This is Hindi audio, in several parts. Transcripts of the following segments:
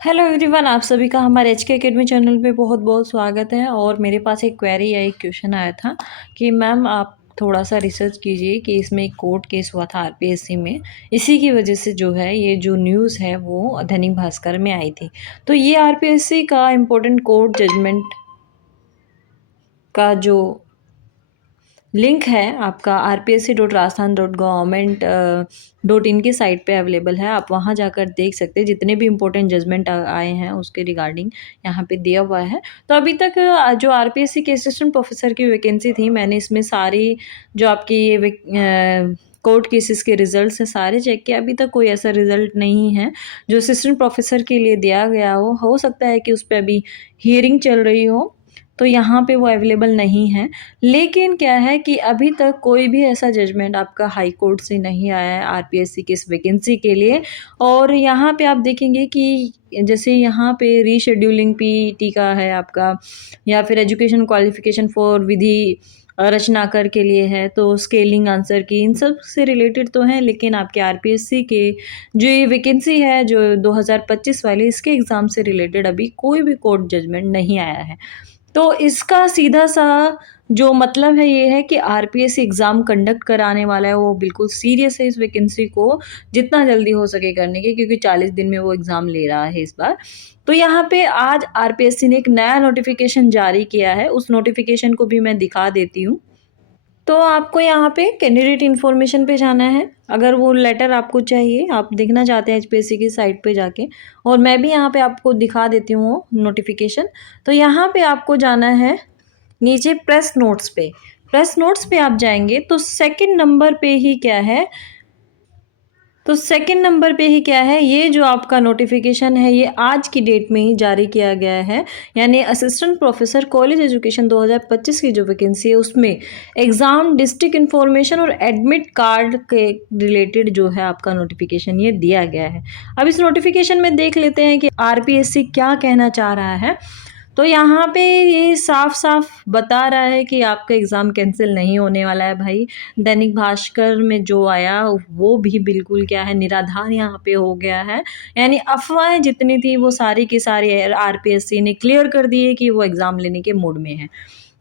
हेलो एवरीवन, आप सभी का हमारे एचके एकेडमी चैनल पे बहुत बहुत स्वागत है। और मेरे पास एक क्वेरी या एक क्वेश्चन आया था कि मैम आप थोड़ा सा रिसर्च कीजिए कि इसमें एक कोर्ट केस हुआ था आरपीएससी में। इसी की वजह से जो है ये जो न्यूज़ है वो दैनिक भास्कर में आई थी। तो ये आरपीएससी का इम्पोर्टेंट कोर्ट जजमेंट का जो लिंक है आपका rpsc.rajasthan.government.in की साइट पे अवेलेबल है। आप वहाँ जाकर देख सकते हैं जितने भी इम्पोर्टेंट जजमेंट आए हैं उसके रिगार्डिंग यहाँ पे दिया हुआ है। तो अभी तक जो आरपीएससी के असिस्टेंट प्रोफेसर की वैकेंसी थी, मैंने इसमें सारी जो आपकी ये कोर्ट केसेस के रिजल्ट्स हैं सारे चेक किए। अभी तक कोई ऐसा रिजल्ट नहीं है जो असिस्टेंट प्रोफेसर के लिए दिया गया हो सकता है कि उस पर अभी हियरिंग चल रही हो, तो यहाँ पे वो अवेलेबल नहीं है। लेकिन क्या है कि अभी तक कोई भी ऐसा जजमेंट आपका हाई कोर्ट से नहीं आया है आरपीएससी की इस वैकेंसी के लिए। और यहाँ पे आप देखेंगे कि जैसे यहाँ पे रीशेड्यूलिंग पीटी का है आपका, या फिर एजुकेशन क्वालिफिकेशन फॉर विधि रचनाकर के लिए है, तो स्केलिंग आंसर की इन सब से रिलेटेड तो है। लेकिन आपके आरपीएससी के जो ये वैकेंसी है जो 2025 वाली, इसके एग्ज़ाम से रिलेटेड अभी कोई भी कोर्ट जजमेंट नहीं आया है। तो इसका सीधा सा जो मतलब है ये है कि आरपीएससी एग्ज़ाम कंडक्ट कराने वाला है वो बिल्कुल सीरियस है इस वैकेंसी को जितना जल्दी हो सके करने की, क्योंकि 40 दिन में वो एग्ज़ाम ले रहा है इस बार। तो यहाँ पे आज आरपीएससी ने एक नया नोटिफिकेशन जारी किया है, उस नोटिफिकेशन को भी मैं दिखा देती हूँ। तो आपको यहाँ पे कैंडिडेट इन्फॉर्मेशन पे जाना है। अगर वो लेटर आपको चाहिए, आप देखना चाहते हैं एचपीएससी की साइट पे जाके, और मैं भी यहाँ पे आपको दिखा देती हूँ वो नोटिफिकेशन। तो यहाँ पे आपको जाना है नीचे प्रेस नोट्स पे। प्रेस नोट्स पे आप जाएंगे तो सेकंड नंबर पे ही क्या है, ये जो आपका नोटिफिकेशन है ये आज की डेट में ही जारी किया गया है। यानी असिस्टेंट प्रोफेसर कॉलेज एजुकेशन 2025 की जो वैकेंसी है उसमें एग्ज़ाम, डिस्ट्रिक्ट इन्फॉर्मेशन और एडमिट कार्ड के रिलेटेड जो है आपका नोटिफिकेशन ये दिया गया है। अब इस नोटिफिकेशन में देख लेते हैं कि आरपीएससी क्या कहना चाह रहा है। तो यहाँ पे ये साफ साफ बता रहा है कि आपका एग्ज़ाम कैंसिल नहीं होने वाला है भाई। दैनिक भास्कर में जो आया वो भी बिल्कुल क्या है, निराधार यहाँ पे हो गया है। यानी अफवाहें जितनी थी वो सारी की सारी आरपीएससी ने क्लियर कर दी है कि वो एग्ज़ाम लेने के मूड में है।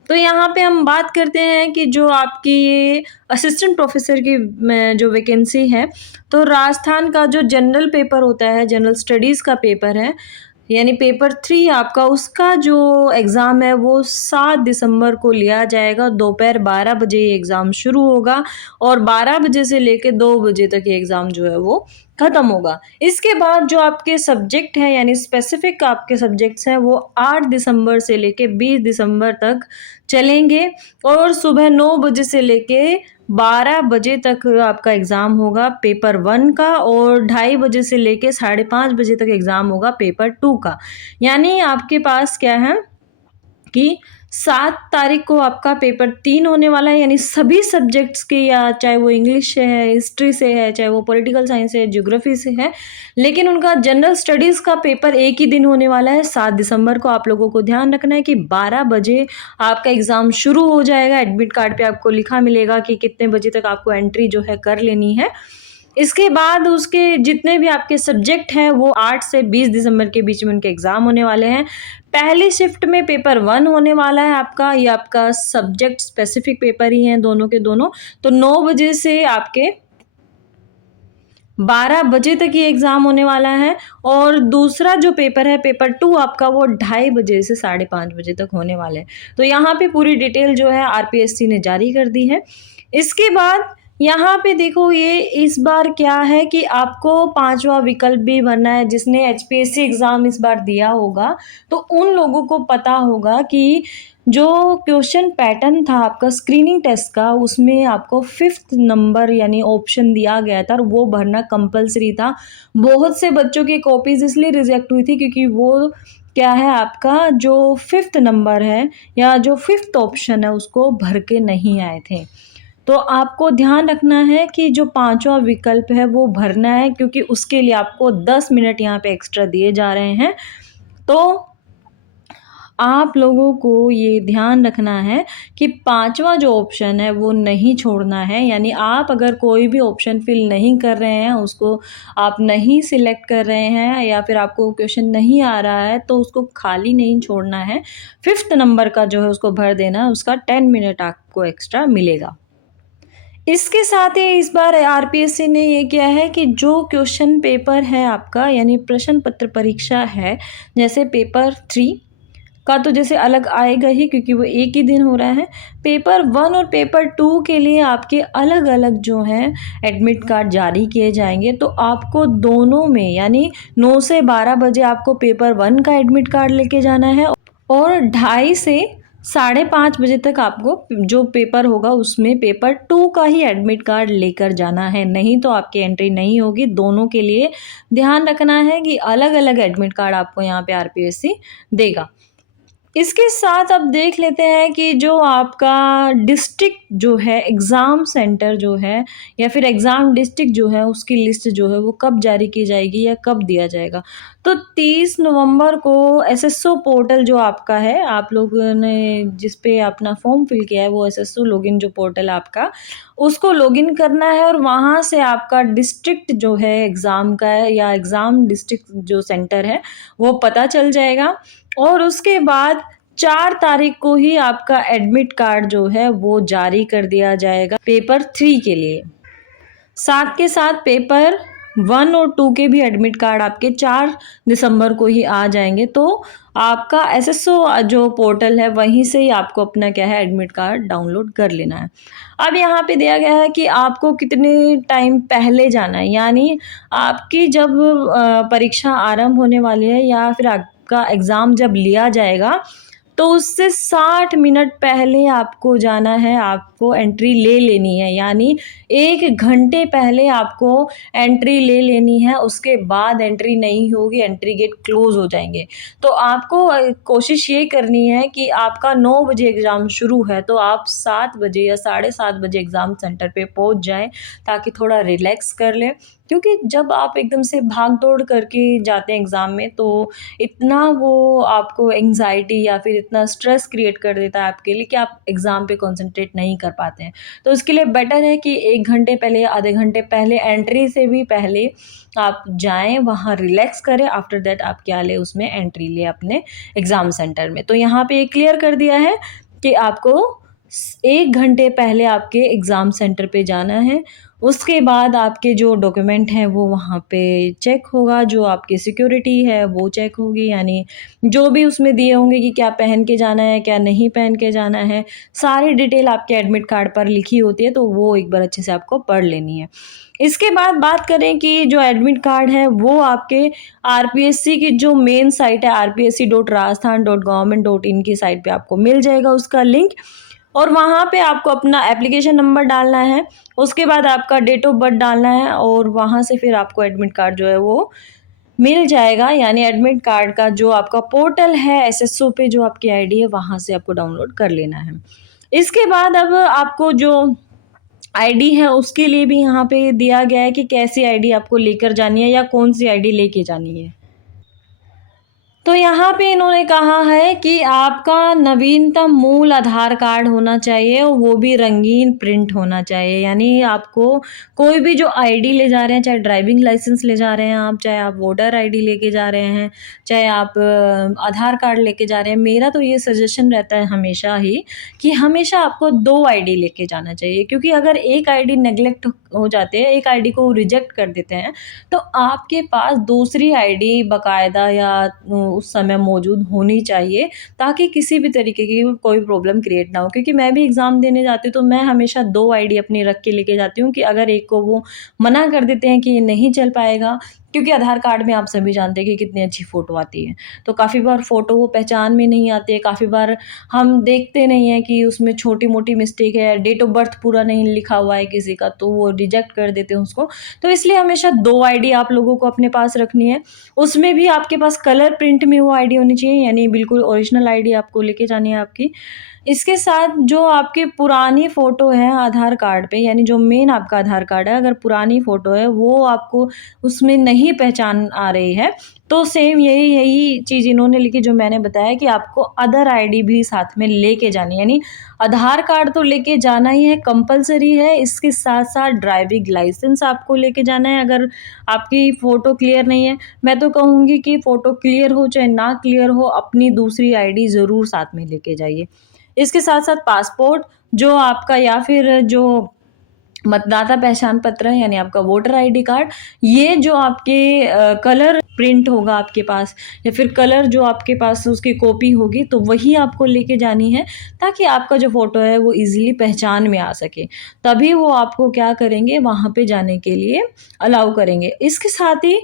तो यहाँ पे हम बात करते हैं कि जो आपकी ये असिस्टेंट प्रोफेसर की जो वैकेंसी है, तो राजस्थान का जो जनरल पेपर होता है, जनरल स्टडीज़ का पेपर है, यानी पेपर 3 आपका, उसका जो एग्ज़ाम है वो 7 दिसंबर को लिया जाएगा। दोपहर 12 बजे ये एग्ज़ाम शुरू होगा और 12 बजे से लेके 2 बजे तक ये एग्ज़ाम जो है वो ख़त्म होगा। इसके बाद जो आपके सब्जेक्ट हैं, यानी स्पेसिफिक आपके सब्जेक्ट्स हैं, वो 8 दिसंबर से लेके 20 दिसंबर तक चलेंगे और सुबह 9 बजे से लेके 12 बजे तक आपका एग्ज़ाम होगा पेपर 1 का, और 2:30 बजे से लेके 5:30 बजे तक एग्ज़ाम होगा पेपर 2 का। यानी आपके पास क्या है कि 7 तारीख को आपका पेपर 3 होने वाला है। यानी सभी सब्जेक्ट्स के, या चाहे वो इंग्लिश से है, हिस्ट्री से है, चाहे वो पॉलिटिकल साइंस है, ज्योग्राफी से है, लेकिन उनका जनरल स्टडीज़ का पेपर एक ही दिन होने वाला है 7 दिसंबर को। आप लोगों को ध्यान रखना है कि 12 बजे आपका एग्ज़ाम शुरू हो जाएगा। एडमिट कार्ड पे आपको लिखा मिलेगा कि कितने बजे तक आपको एंट्री जो है कर लेनी है। इसके बाद उसके जितने भी आपके सब्जेक्ट हैं वो 8 से 20 दिसंबर के बीच में उनके एग्ज़ाम होने वाले हैं। पहली शिफ्ट में पेपर 1 होने वाला है आपका, ये आपका सब्जेक्ट स्पेसिफिक पेपर ही हैं दोनों के दोनों। तो 9 बजे से आपके 12 बजे तक ये एग्ज़ाम होने वाला है। और दूसरा जो पेपर है पेपर 2 आपका, वो 2:30 बजे से 5:30 बजे तक होने वाले हैं। तो यहाँ पे पूरी डिटेल जो है आरपीएससी ने जारी कर दी है। इसके बाद यहाँ पे देखो, ये इस बार क्या है कि आपको 5वां विकल्प भी भरना है। जिसने एचपीएससी एग्ज़ाम इस बार दिया होगा तो उन लोगों को पता होगा कि जो क्वेश्चन पैटर्न था आपका स्क्रीनिंग टेस्ट का, उसमें आपको 5th नंबर यानी ऑप्शन दिया गया था और वो भरना कंपलसरी था। बहुत से बच्चों की कॉपीज़ इसलिए रिजेक्ट हुई थी क्योंकि वो क्या है, आपका जो 5th नंबर है या जो 5th ऑप्शन है उसको भर के नहीं आए थे। तो आपको ध्यान रखना है कि जो 5वां विकल्प है वो भरना है, क्योंकि उसके लिए आपको 10 मिनट यहाँ पे एक्स्ट्रा दिए जा रहे हैं। तो आप लोगों को ये ध्यान रखना है कि 5वां जो ऑप्शन है वो नहीं छोड़ना है। यानी आप अगर कोई भी ऑप्शन फ़िल नहीं कर रहे हैं, उसको आप नहीं सिलेक्ट कर रहे हैं या फिर आपको क्वेश्चन नहीं आ रहा है तो उसको खाली नहीं छोड़ना है। 5th नंबर का जो है उसको भर देना है, उसका 10 मिनट आपको एक्स्ट्रा मिलेगा। इसके साथ ही इस बार आरपीएससी ने ये किया है कि जो क्वेश्चन पेपर है आपका, यानी प्रश्न पत्र परीक्षा है, जैसे पेपर 3 का तो जैसे अलग आएगा ही क्योंकि वो एक ही दिन हो रहा है। पेपर 1 और पेपर 2 के लिए आपके अलग-अलग जो हैं एडमिट कार्ड जारी किए जाएँगे। तो आपको दोनों में यानी 9 से 12 बजे आपको पेपर 1 का एडमिट कार्ड लेके जाना है और 2:30 से साढ़े 5 बजे तक आपको जो पेपर होगा उसमें पेपर 2 का ही एडमिट कार्ड लेकर जाना है, नहीं तो आपकी एंट्री नहीं होगी। दोनों के लिए ध्यान रखना है कि अलग-अलग एडमिट कार्ड आपको यहाँ पे आरपीएससी देगा। इसके साथ अब देख लेते हैं कि जो आपका डिस्ट्रिक्ट जो है एग्ज़ाम सेंटर जो है या फिर एग्ज़ाम डिस्ट्रिक्ट जो है उसकी लिस्ट जो है वो कब जारी की जाएगी या कब दिया जाएगा। तो 30 नवंबर को एसएसओ पोर्टल जो आपका है, आप लोगों ने जिस पे अपना फॉर्म फिल किया है वो एसएसओ लॉगिन जो पोर्टल आपका, उसको लॉगिन करना है और वहाँ से आपका डिस्ट्रिक्ट जो है एग्ज़ाम का है या एग्ज़ाम डिस्ट्रिक्ट जो सेंटर है वो पता चल जाएगा। और उसके बाद 4 तारीख को ही आपका एडमिट कार्ड जो है वो जारी कर दिया जाएगा पेपर 3 के लिए। साथ के साथ पेपर 1 और 2 के भी एडमिट कार्ड आपके 4 दिसंबर को ही आ जाएँगे। तो आपका एसएसओ जो पोर्टल है वहीं से ही आपको अपना क्या है एडमिट कार्ड डाउनलोड कर लेना है। अब यहाँ पे दिया गया है कि आपको कितने टाइम पहले जाना है, यानी आपकी जब परीक्षा आरंभ होने वाली है या फिर आपका एग्ज़ाम जब लिया जाएगा तो उससे 60 मिनट पहले आपको जाना है, आपको एंट्री ले लेनी है। यानी 1 घंटे पहले आपको एंट्री ले लेनी है, उसके बाद एंट्री नहीं होगी, एंट्री गेट क्लोज़ हो जाएँगे। तो आपको कोशिश ये करनी है कि आपका 9 बजे एग्ज़ाम शुरू है, तो आप 7 बजे या साढ़े 7 बजे एग्ज़ाम सेंटर पे पहुँच जाएँ, ताकि थोड़ा रिलैक्स कर लें। क्योंकि जब आप एकदम से भाग-दौड़ करके जाते हैं एग्ज़ाम में, तो इतना वो आपको एंग्ज़ायटी या फिर इतना स्ट्रेस क्रिएट कर देता है आपके लिए कि आप एग्ज़ाम पे कॉन्सन्ट्रेट नहीं कर पाते हैं। तो उसके लिए बेटर है कि 1 घंटे पहले या आधे घंटे पहले एंट्री से भी पहले आप जाएँ, वहाँ रिलैक्स करें, आफ्टर दैट आप क्या लें उसमें एंट्री लें अपने एग्ज़ाम सेंटर में। तो यहाँ पे ये क्लियर कर दिया है कि आपको 1 घंटे पहले आपके एग्ज़ाम सेंटर पे जाना है। उसके बाद आपके जो डॉक्यूमेंट हैं वो वहाँ पे चेक होगा, जो आपकी सिक्योरिटी है वो चेक होगी, यानी जो भी उसमें दिए होंगे कि क्या पहन के जाना है, क्या नहीं पहन के जाना है, सारी डिटेल आपके एडमिट कार्ड पर लिखी होती है, तो वो एक बार अच्छे से आपको पढ़ लेनी है। इसके बाद बात करें कि जो एडमिट कार्ड है वो आपके आरपीएससी की जो मेन साइट है rpsc.rajasthan.government.in की साइट पे आपको मिल जाएगा उसका लिंक, और वहाँ पे आपको अपना एप्लीकेशन नंबर डालना है, उसके बाद आपका डेट ऑफ बर्थ डालना है और वहाँ से फिर आपको एडमिट कार्ड जो है वो मिल जाएगा। यानी एडमिट कार्ड का जो आपका पोर्टल है एसएसओ पे जो आपकी आईडी है वहाँ से आपको डाउनलोड कर लेना है। इसके बाद अब आपको जो आईडी है उसके लिए भी यहाँ पे दिया गया है कि कैसी आईडी आपको लेकर जानी है या कौन-सी आईडी लेके जानी है। तो यहाँ पे इन्होंने कहा है कि आपका नवीनतम मूल आधार कार्ड होना चाहिए और वो भी रंगीन प्रिंट होना चाहिए। यानी आपको कोई भी जो आईडी ले जा रहे हैं, चाहे ड्राइविंग लाइसेंस ले जा रहे हैं आप, चाहे आप वोटर आईडी लेके जा रहे हैं, चाहे आप आधार कार्ड लेके जा रहे हैं, मेरा तो ये सजेशन रहता है हमेशा ही कि हमेशा आपको 2 आईडी लेके जाना चाहिए। क्योंकि अगर एक आईडी नेगलेक्ट हो जाते हैं, एक आईडी को रिजेक्ट कर देते हैं, तो आपके पास दूसरी आईडी बाकायदा या उस समय मौजूद होनी चाहिए, ताकि किसी भी तरीके की कोई प्रॉब्लम क्रिएट ना हो। क्योंकि मैं भी एग्ज़ाम देने जाती हूँ तो मैं हमेशा 2 आईडी अपनी रख के लेके जाती हूँ कि अगर एक को वो मना कर देते हैं कि ये नहीं चल पाएगा, क्योंकि आधार कार्ड में आप सभी जानते हैं कि कितनी अच्छी फ़ोटो आती है। तो काफ़ी बार फ़ोटो वो पहचान में नहीं आती है, काफ़ी बार हम देखते नहीं हैं कि उसमें छोटी-मोटी मिस्टेक है, डेट ऑफ बर्थ पूरा नहीं लिखा हुआ है किसी का, तो वो रिजेक्ट कर देते हैं उसको। तो इसलिए हमेशा 2 आईडी आप लोगों को अपने पास रखनी है। उसमें भी आपके पास कलर प्रिंट में वो आईडी होनी चाहिए, यानी बिल्कुल ओरिजिनल आईडी आपको लेके जानी है आपकी। इसके साथ जो आपकी पुरानी फ़ोटो है आधार कार्ड पे, यानी जो मेन आपका आधार कार्ड है, अगर पुरानी फ़ोटो है वो आपको उसमें नहीं पहचान आ रही है, तो सेम यही यही चीज़ इन्होंने लिखी जो मैंने बताया कि आपको अदर आईडी भी साथ में लेके जानी है। यानी आधार कार्ड तो लेके जाना ही है, कंपल्सरी है। इसके साथ-साथ ड्राइविंग लाइसेंस आपको लेके जाना है अगर आपकी फ़ोटो क्लियर नहीं है। मैं तो कहूँगी कि फ़ोटो क्लियर हो चाहे ना क्लियर हो, अपनी दूसरी आईडी ज़रूर साथ में लेके जाइए। इसके साथ-साथ पासपोर्ट जो आपका, या फिर जो मतदाता पहचान पत्र है यानी आपका वोटर आईडी कार्ड, ये जो आपके कलर प्रिंट होगा आपके पास, या फिर कलर जो आपके पास उसकी कॉपी होगी, तो वही आपको लेके जानी है, ताकि आपका जो फ़ोटो है वो ईज़िली पहचान में आ सके। तभी वो आपको क्या करेंगे, वहाँ पे जाने के लिए अलाउ करेंगे। इसके साथ ही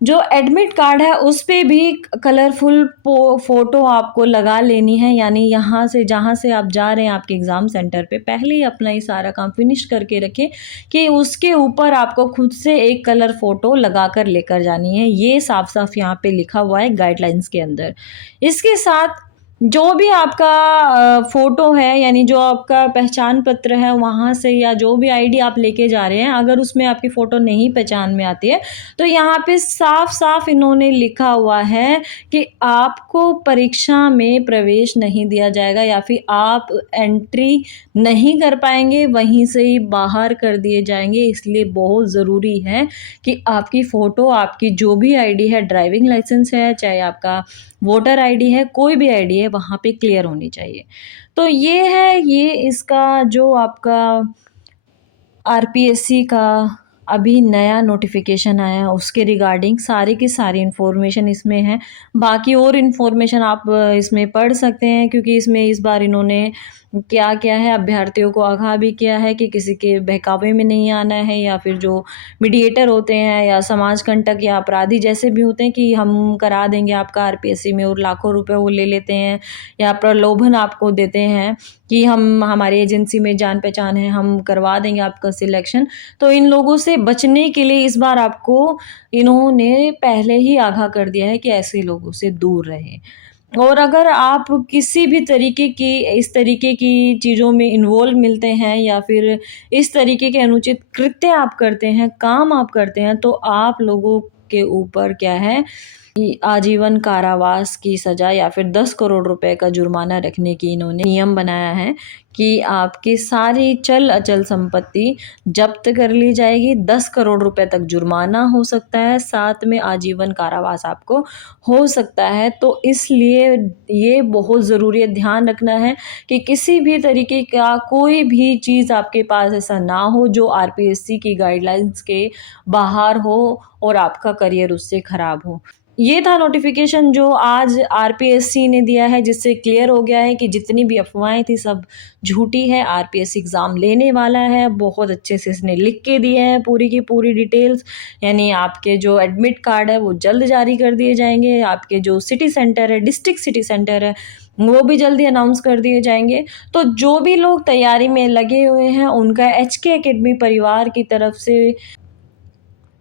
जो एडमिट कार्ड है उस पे भी कलरफुल फ़ोटो आपको लगा लेनी है, यानी यहाँ से जहाँ से आप जा रहे हैं आपके एग्ज़ाम सेंटर पे, पहले ही अपना ये सारा काम फ़िनिश करके रखें कि उसके ऊपर आपको खुद से एक कलर फ़ोटो लगा कर लेकर जानी है। ये साफ-साफ यहाँ पे लिखा हुआ है गाइडलाइंस के अंदर। इसके साथ जो भी आपका फ़ोटो है, यानी जो आपका पहचान पत्र है वहाँ से, या जो भी आईडी आप लेके जा रहे हैं, अगर उसमें आपकी फ़ोटो नहीं पहचान में आती है, तो यहाँ पे साफ-साफ इन्होंने लिखा हुआ है कि आपको परीक्षा में प्रवेश नहीं दिया जाएगा, या फिर आप एंट्री नहीं कर पाएँगे, वहीं से ही बाहर कर दिए जाएँगे। इसलिए बहुत ज़रूरी है कि आपकी फ़ोटो, आपकी जो भी आईडी है, ड्राइविंग लाइसेंस है, चाहे आपका वोटर आईडी है, कोई भी आईडी है, वहाँ पे क्लियर होनी चाहिए। तो ये है, ये इसका जो आपका आरपीएससी का अभी नया नोटिफ़िकेशन आया है, उसके रिगार्डिंग सारी की सारी इन्फॉर्मेशन इसमें है। बाकी और इन्फॉर्मेशन आप इसमें पढ़ सकते हैं, क्योंकि इसमें इस बार इन्होंने क्या किया है, अभ्यर्थियों को आगाह भी किया है कि किसी के बहकावे में नहीं आना है, या फिर जो मीडिएटर होते हैं या समाज कंटक या अपराधी जैसे भी होते हैं कि हम करा देंगे आपका आरपीएससी में, और लाखों रुपए वो ले लेते हैं या प्रलोभन आपको देते हैं कि हम, हमारी एजेंसी में जान पहचान है, हम करवा देंगे आपका सिलेक्शन। तो इन लोगों से बचने के लिए इस बार आपको इन्होंने पहले ही आगाह कर दिया है कि ऐसे लोगों से दूर रहें। और अगर आप किसी भी तरीके की, इस तरीके की चीज़ों में इन्वॉल्व मिलते हैं, या फिर इस तरीके के अनुचित कृत्य आप करते हैं, काम आप करते हैं, तो आप लोगों के ऊपर क्या है कि आजीवन कारावास की सज़ा या फिर 10 करोड़ रुपए का जुर्माना रखने की इन्होंने नियम बनाया है कि आपकी सारी चल अचल संपत्ति जब्त कर ली जाएगी, 10 करोड़ रुपए तक जुर्माना हो सकता है, साथ में आजीवन कारावास आपको हो सकता है। तो इसलिए ये बहुत ज़रूरी है, ध्यान रखना है कि किसी भी तरीके का कोई भी चीज़ आपके पास ऐसा ना हो जो आरपीएससी की गाइडलाइंस के बाहर हो और आपका करियर उससे ख़राब हो। ये था नोटिफ़िकेशन जो आज आरपीएससी ने दिया है, जिससे क्लियर हो गया है कि जितनी भी अफ़वाहें थी सब झूठी है। आरपीएससी एग्ज़ाम लेने वाला है, बहुत अच्छे से इसने लिख के दिए हैं पूरी की पूरी डिटेल्स। यानी आपके जो एडमिट कार्ड है वो जल्द जारी कर दिए जाएँगे, आपके जो सिटी सेंटर है, डिस्ट्रिक्ट सिटी सेंटर है, वो भी जल्दी अनाउंस कर दिए जाएँगे। तो जो भी लोग तैयारी में लगे हुए हैं, उनका एचके एकेडमी परिवार की तरफ से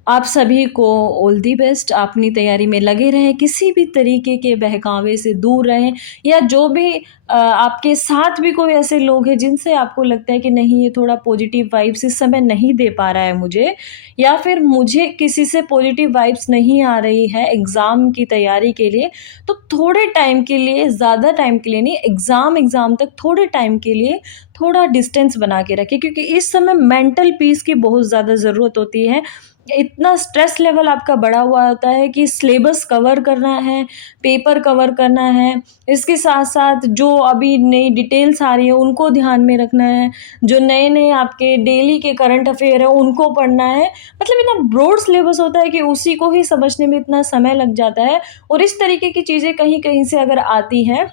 आप सभी को ऑल दी बेस्ट। अपनी तैयारी में लगे रहें, किसी भी तरीके के बहकावे से दूर रहें, या जो भी आपके साथ भी कोई ऐसे लोग हैं जिनसे आपको लगता है कि नहीं, ये थोड़ा पॉजिटिव वाइब्स इस समय नहीं दे पा रहा है मुझे, या फिर मुझे किसी से पॉजिटिव वाइब्स नहीं आ रही है एग्ज़ाम की तैयारी के लिए, तो थोड़े टाइम के लिए, ज़्यादा टाइम के लिए नहीं, एग्ज़ाम तक थोड़े टाइम के लिए थोड़ा डिस्टेंस बना के रखें, क्योंकि इस समय मेंटल पीस की बहुत ज़्यादा ज़रूरत होती है। इतना स्ट्रेस लेवल आपका बढ़ा हुआ होता है कि सिलेबस कवर करना है, पेपर कवर करना है, इसके साथ-साथ जो अभी नई डिटेल्स आ रही है उनको ध्यान में रखना है, जो नए-नए आपके डेली के करंट अफ़ेयर है उनको पढ़ना है। मतलब इतना ब्रॉड सिलेबस होता है कि उसी को ही समझने में इतना समय लग जाता है, और इस तरीके की चीज़ें कहीं-कहीं से अगर आती हैं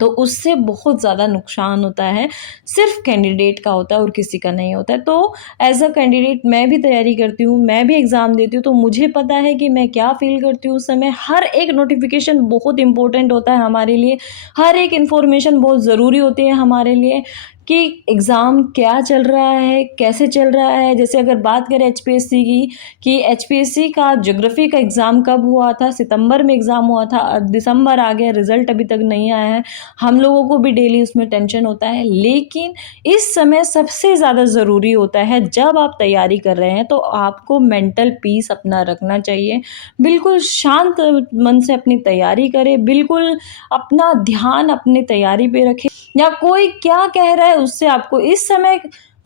तो उससे बहुत ज़्यादा नुकसान होता है, सिर्फ़ कैंडिडेट का होता है और किसी का नहीं होता है। तो एज़ अ कैंडिडेट मैं भी तैयारी करती हूँ, मैं भी एग्ज़ाम देती हूँ, तो मुझे पता है कि मैं क्या फ़ील करती हूँ उस समय। हर एक नोटिफ़िकेशन बहुत इम्पोर्टेंट होता है हमारे लिए, हर एक इन्फॉर्मेशन बहुत ज़रूरी होती है हमारे लिए, कि एग्ज़ाम क्या चल रहा है, कैसे चल रहा है। जैसे अगर बात करें एचपीएससी की, कि एचपीएससी का ज्योग्राफी का एग्ज़ाम कब हुआ था, सितंबर में एग्ज़ाम हुआ था, अब दिसंबर आ गया, रिज़ल्ट अभी तक नहीं आया है। हम लोगों को भी डेली उसमें टेंशन होता है, लेकिन इस समय सबसे ज़्यादा ज़रूरी होता है, जब आप तैयारी कर रहे हैं तो आपको मेंटल पीस अपना रखना चाहिए। बिल्कुल शांत मन से अपनी तैयारी करें, बिल्कुल अपना ध्यान अपनी तैयारी पे रखें, या कोई क्या कह रहा है उससे आपको इस समय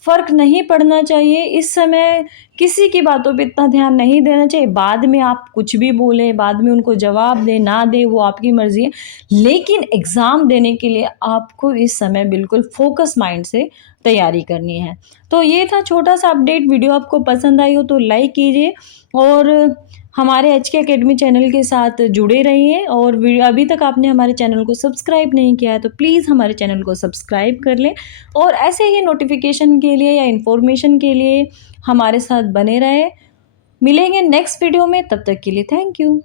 फ़र्क नहीं पड़ना चाहिए। इस समय किसी की बातों पे इतना ध्यान नहीं देना चाहिए। बाद में आप कुछ भी बोलें, बाद में उनको जवाब दें, ना दें, वो आपकी मर्ज़ी है। लेकिन एग्ज़ाम देने के लिए आपको इस समय बिल्कुल फ़ोकस माइंड से तैयारी करनी है। तो ये था छोटा-सा अपडेट। वीडियो आपको पसंद आई हो तो लाइक कीजिए और हमारे एचके अकेडमी चैनल के साथ जुड़े रहिए। और अभी तक आपने हमारे चैनल को सब्सक्राइब नहीं किया है तो प्लीज़ हमारे चैनल को सब्सक्राइब कर लें, और ऐसे ही नोटिफिकेशन के लिए या इन्फॉर्मेशन के लिए हमारे साथ बने रहें। मिलेंगे नेक्स्ट वीडियो में, तब तक के लिए थैंक यू।